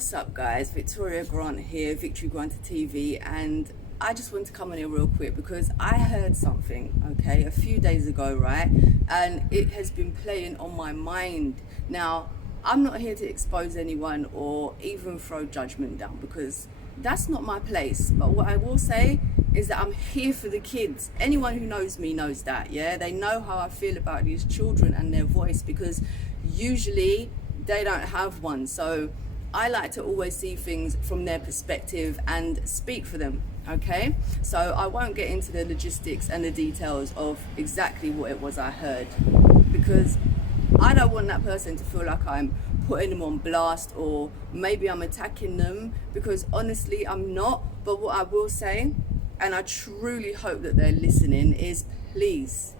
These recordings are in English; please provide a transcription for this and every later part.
What's up, guys? Victoria Grant here, Victory Grant TV, and I just want to come on here real quick because I heard something, okay, a few days ago, right? And it has been playing on my mind. Now, I'm not here to expose anyone or even throw judgment down because that's not my place. But what I will say is that I'm here for the kids. Anyone who knows me knows that, yeah? They know how I feel about these children and their voice because usually they don't have one. So I like to always see things from their perspective and speak for them, okay? So I won't get into the logistics and the details of exactly what it was I heard because I don't want that person to feel like I'm putting them on blast or maybe I'm attacking them, because honestly I'm not. But what I will say, and I truly hope that they're listening, is please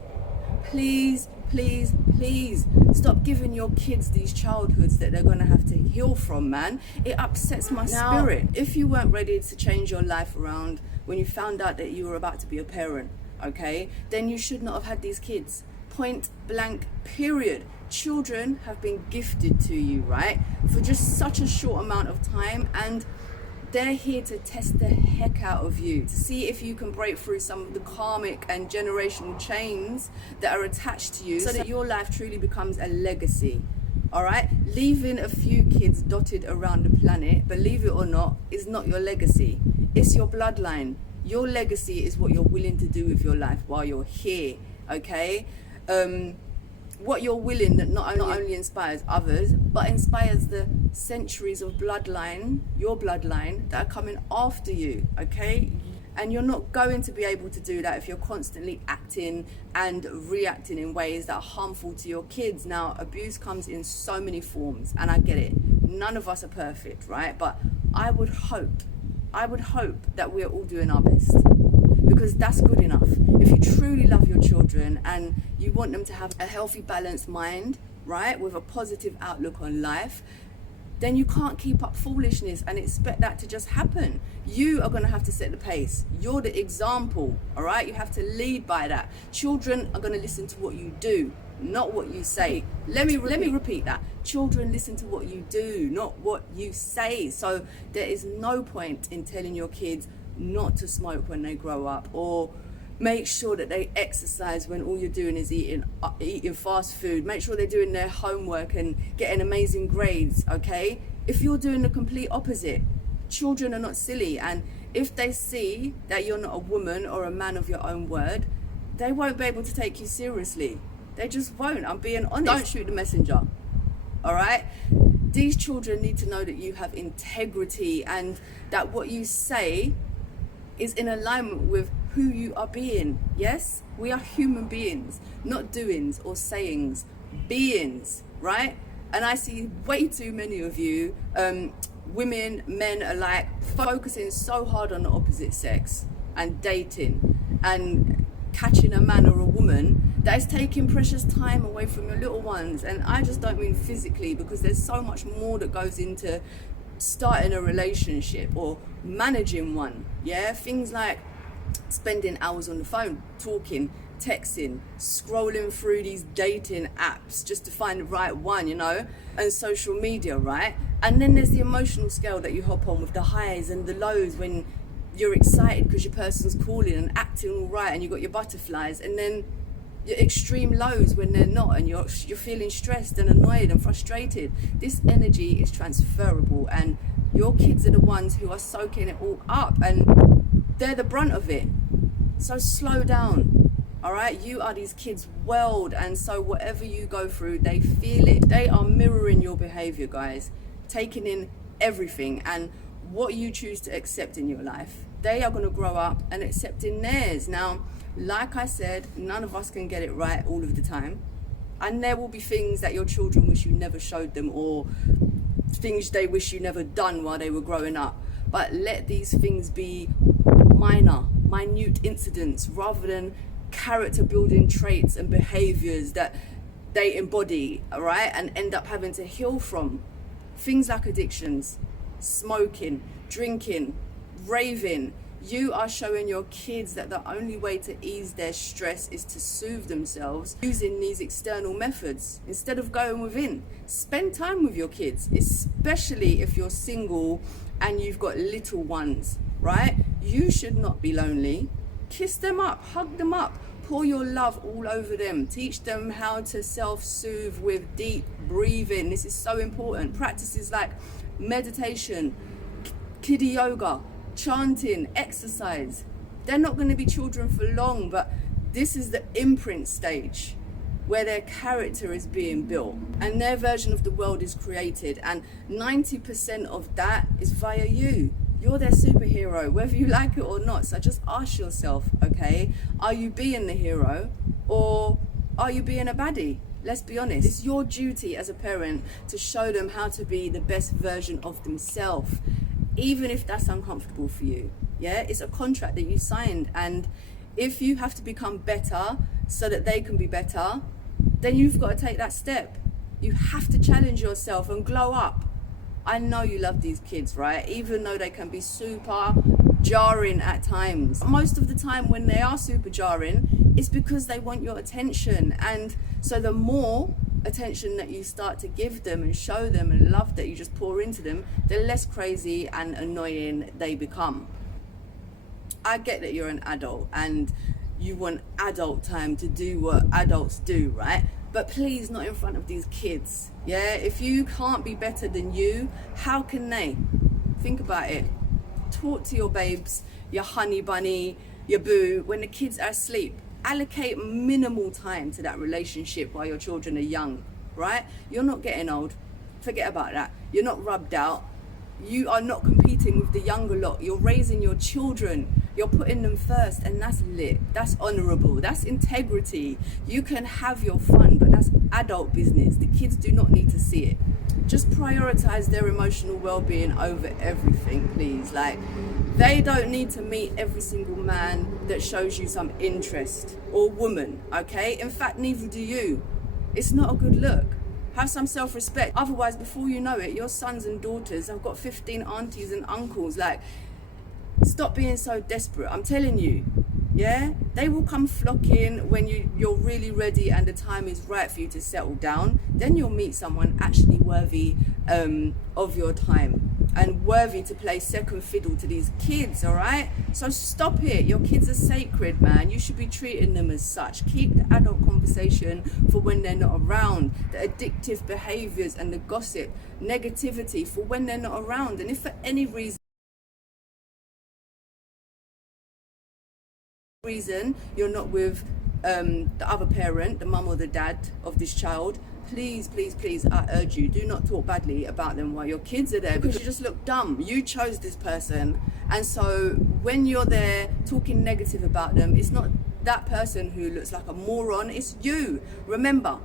stop giving your kids these childhoods that they're gonna have to heal from, man. It upsets my spirit. If you weren't ready to change your life around when you found out that you were about to be a parent, okay, then you should not have had these kids. Point blank, period. Children have been gifted to you, right, for just such a short amount of time, and they're here to test the heck out of you, to see if you can break through some of the karmic and generational chains that are attached to you so that your life truly becomes a legacy. All right, leaving a few kids dotted around the planet, believe it or not, is not your legacy. It's your bloodline. Your legacy is what you're willing to do with your life while you're here, okay? What you're willing that not only inspires others, but inspires the centuries of bloodline, your bloodline, that are coming after you, okay? And you're not going to be able to do that if you're constantly acting and reacting in ways that are harmful to your kids. Now, abuse comes in so many forms, and I get it. None of us are perfect, right? But I would hope that we're all doing our best, because that's good enough. If you truly love your children and you want them to have a healthy, balanced mind, right, with a positive outlook on life, then you can't keep up foolishness and expect that to just happen. You are going to have to set the pace. You're the example, all right? You have to lead by that. Children are going to listen to what you do, not what you say. Let me repeat that. Children listen to what you do, not what you say. So there is no point in telling your kids not to smoke when they grow up, or make sure that they exercise when all you're doing is eating fast food. Make sure they're doing their homework and getting amazing grades, okay? If you're doing the complete opposite, children are not silly, and if they see that you're not a woman or a man of your own word, they won't be able to take you seriously. They just won't. I'm being honest. Don't shoot the messenger, all right? These children need to know that you have integrity and that what you say is in alignment with who you are being. Yes, we are human beings, not doings or sayings, beings, right? And I see way too many of you, women, men alike, focusing so hard on the opposite sex and dating and catching a man or a woman that is taking precious time away from your little ones. And I just don't mean physically, because there's so much more that goes into starting a relationship or managing one, yeah? Things like spending hours on the phone, talking, texting, scrolling through these dating apps just to find the right one, you know, and social media, right? And then there's the emotional scale that you hop on with the highs and the lows when you're excited because your person's calling and acting all right and you got your butterflies, and then your extreme lows when they're not, and you're feeling stressed and annoyed and frustrated. This energy is transferable, and your kids are the ones who are soaking it all up, and they're the brunt of it. So slow down, all right? You are these kids' world, and so whatever you go through, they feel it. They are mirroring your behavior, guys, taking in everything and what you choose to accept in your life. They are going to grow up and accepting theirs. Now, like I said, none of us can get it right all of the time, and there will be things that your children wish you never showed them, or things they wish you never done while they were growing up. But let these things be minute incidents rather than character building traits and behaviors that they embody, all right, and end up having to heal from. Things like addictions, smoking, drinking, raving, You are showing your kids that the only way to ease their stress is to soothe themselves using these external methods instead of going within. Spend time with your kids, especially if you're single and you've got little ones, right? You should not be lonely. Kiss them up, hug them up, pour your love all over them. Teach them how to self-soothe with deep breathing. This is so important. Practices like meditation, kiddie yoga, chanting, exercise. They're not going to be children for long, but this is the imprint stage where their character is being built and their version of the world is created, and 90% of that is via you. You're their superhero, whether you like it or not. So just ask yourself, okay, are you being the hero or are you being a baddie? Let's be honest. It's your duty as a parent to show them how to be the best version of themselves, even if that's uncomfortable for you. Yeah, it's a contract that you signed, and if you have to become better so that they can be better, then you've got to take that step. You have to challenge yourself and glow up. I know you love these kids, right? Even though they can be super jarring at times. Most of the time when they are super jarring, it's because they want your attention. And so the more attention that you start to give them and show them and love that you just pour into them, the less crazy and annoying they become. I get that you're an adult and you want adult time to do what adults do, right? But please, not in front of these kids. Yeah, if you can't be better than you, how can they? Think about it. Talk to your babes, your honey bunny, your boo, when the kids are asleep. Allocate minimal time to that relationship while your children are young, right? You're not getting old. Forget about that. You're not rubbed out. You are not competing with the younger lot. You're raising your children. You're putting them first, and that's lit. That's honorable. That's integrity. You can have your fun, but that's adult business. The kids do not need to see it. Just prioritize their emotional well-being over everything, please. Like, they don't need to meet every single man that shows you some interest, or woman, okay? In fact, neither do you. It's not a good look. Have some self-respect. Otherwise, before you know it, your sons and daughters have got 15 aunties and uncles. Like, stop being so desperate. I'm telling you, yeah? They will come flocking when you're really ready and the time is right for you to settle down. Then you'll meet someone actually worthy of your time and worthy to play second fiddle to these kids, all right? So stop it. Your kids are sacred, man. You should be treating them as such. Keep the adult conversation for when they're not around. The addictive behaviors and the gossip, negativity for when they're not around. And if for any reason you're not with the other parent, the mum or the dad of this child, please, I urge you, do not talk badly about them while your kids are there, because you just look dumb. You chose this person, and so when you're there talking negative about them, it's not that person who looks like a moron, it's you. Remember,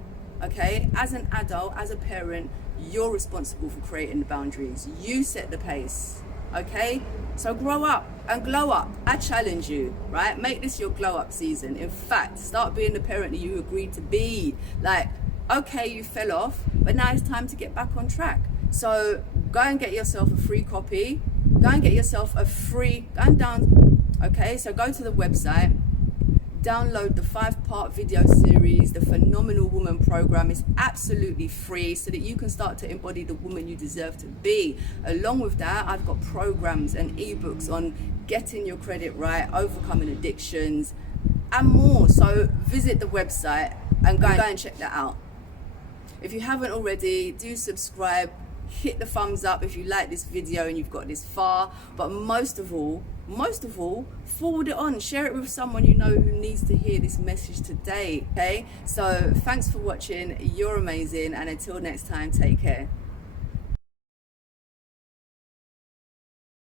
okay, as an adult, as a parent, you're responsible for creating the boundaries. You set the pace. Okay, so grow up and glow up. I challenge you, right? Make this your glow up season. In fact, start being the parent that you agreed to be. Like, okay, you fell off, but now it's time to get back on track. So go and get yourself a free copy. Go and get yourself a free, okay, so go to the website, download the 5-part video series, the Phenomenal Woman program. Is absolutely free so that you can start to embody the woman you deserve to be. Along with that, I've got programs and ebooks on getting your credit right, overcoming addictions, and more. So visit the website and go and check that out. If you haven't already, do subscribe. Hit the thumbs up if you like this video and you've got this far, but most of all, forward it on, share it with someone you know who needs to hear this message today. Okay, so thanks for watching. You're amazing, and until next time, take care.